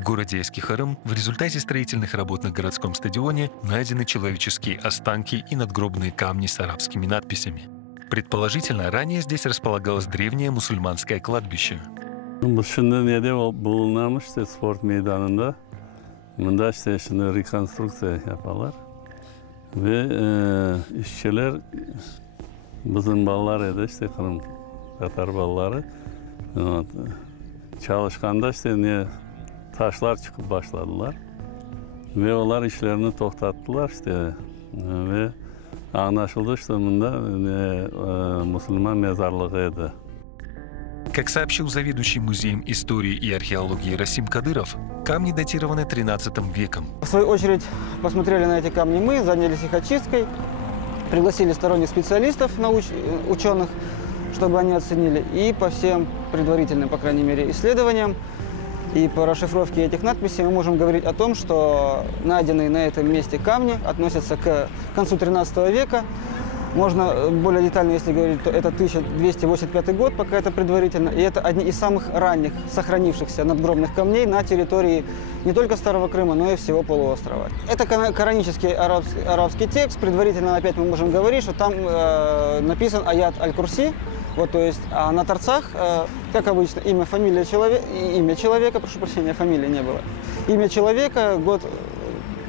В городе Эскихарым в результате строительных работ на городском стадионе найдены человеческие останки и надгробные камни с арабскими надписями. Предположительно, ранее здесь располагалось древнее мусульманское кладбище. Sport meydanında. Bunda işte şimdi rekonstruksiya yaparlar. Ve işçiler bizim ballar edi işte Kırım Tatar balları. Çalışkanda işte ne taşlar çıkıp başladılar. Ve onlar işlerini toxtattılar işte ve anlaşıldı işte bunda Müslüman mezarlığıydı. Как сообщил заведующий музеем истории и археологии Расим Кадыров, камни датированы XIII веком. В свою очередь посмотрели на эти камни мы, занялись их очисткой, пригласили сторонних специалистов, ученых, чтобы они оценили. И по всем предварительным, по крайней мере, исследованиям и по расшифровке этих надписей мы можем говорить о том, что найденные на этом месте камни относятся к концу XIII века. Можно более детально, если говорить, то это 1285 год, пока это предварительно. И это одни из самых ранних сохранившихся надгробных камней на территории не только Старого Крыма, но и всего полуострова. Это коранический арабский текст. Предварительно опять мы можем говорить, что там написан аят Аль-Курси. Вот, то есть, а на торцах, как обычно, имя человека, прошу прощения, фамилии не было. Имя человека, год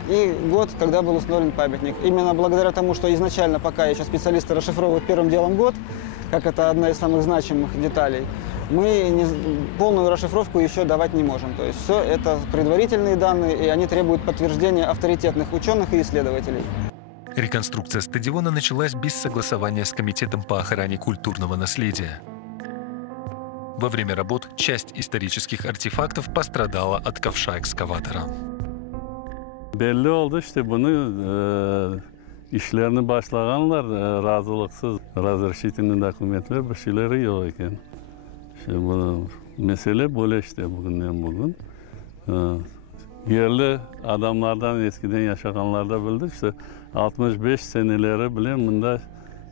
и год, когда был установлен памятник. Именно благодаря тому, что изначально, пока еще специалисты расшифровывают первым делом год, как это одна из самых значимых деталей, мы полную расшифровку еще давать не можем. То есть все это предварительные данные, и они требуют подтверждения авторитетных ученых и исследователей. Реконструкция стадиона началась без согласования с Комитетом по охране культурного наследия. Во время работ часть исторических артефактов пострадала от ковша экскаватора. Belli oldu işte bunu işlerini başlayanlar razılıksız, razрешительный dokumentler bir şeyleri yok iken. İşte bu mesele böyle işte bugünden bugün. Yerli adamlardan eskiden yaşayanlarda bildik işte 65 seneleri bilen bunda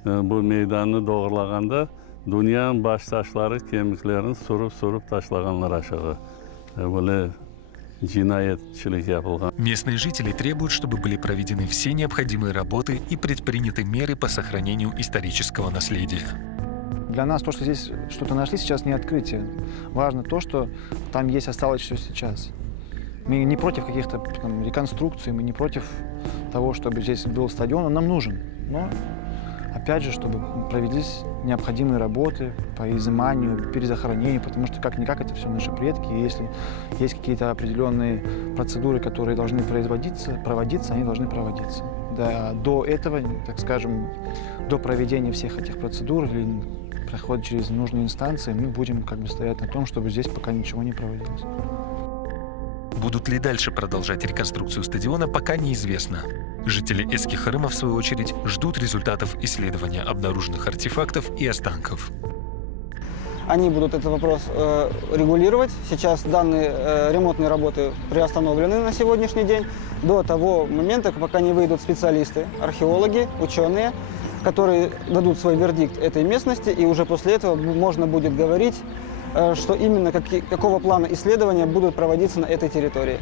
bu meydanı doğrulaganda dünyanın baş taşları kemiklerini sorup taşlaganlar aşağı. Böyle Местные жители требуют, чтобы были проведены все необходимые работы и предприняты меры по сохранению исторического наследия. Для нас то, что здесь что-то нашли, сейчас не открытие. Важно то, что там есть, осталось все сейчас. Мы не против каких-то реконструкций, мы не против того, чтобы здесь был стадион, он нам нужен. Но, опять же, чтобы провелись необходимые работы по изыманию, перезахоронению, потому что как-никак это все наши предки. И если есть какие-то определенные процедуры, которые должны проводиться, они должны проводиться. Да, до этого, так скажем, до проведения всех этих процедур или прохода через нужные инстанции, мы будем стоять на том, чтобы здесь пока ничего не проводилось. Будут ли дальше продолжать реконструкцию стадиона, пока неизвестно. Жители Эскихарыма, в свою очередь, ждут результатов исследования обнаруженных артефактов и останков. Они будут этот вопрос регулировать. Сейчас данные ремонтные работы приостановлены на сегодняшний день. До того момента, пока не выйдут специалисты, археологи, ученые, которые дадут свой вердикт этой местности, и уже после этого можно будет говорить, что именно какого плана исследования будут проводиться на этой территории.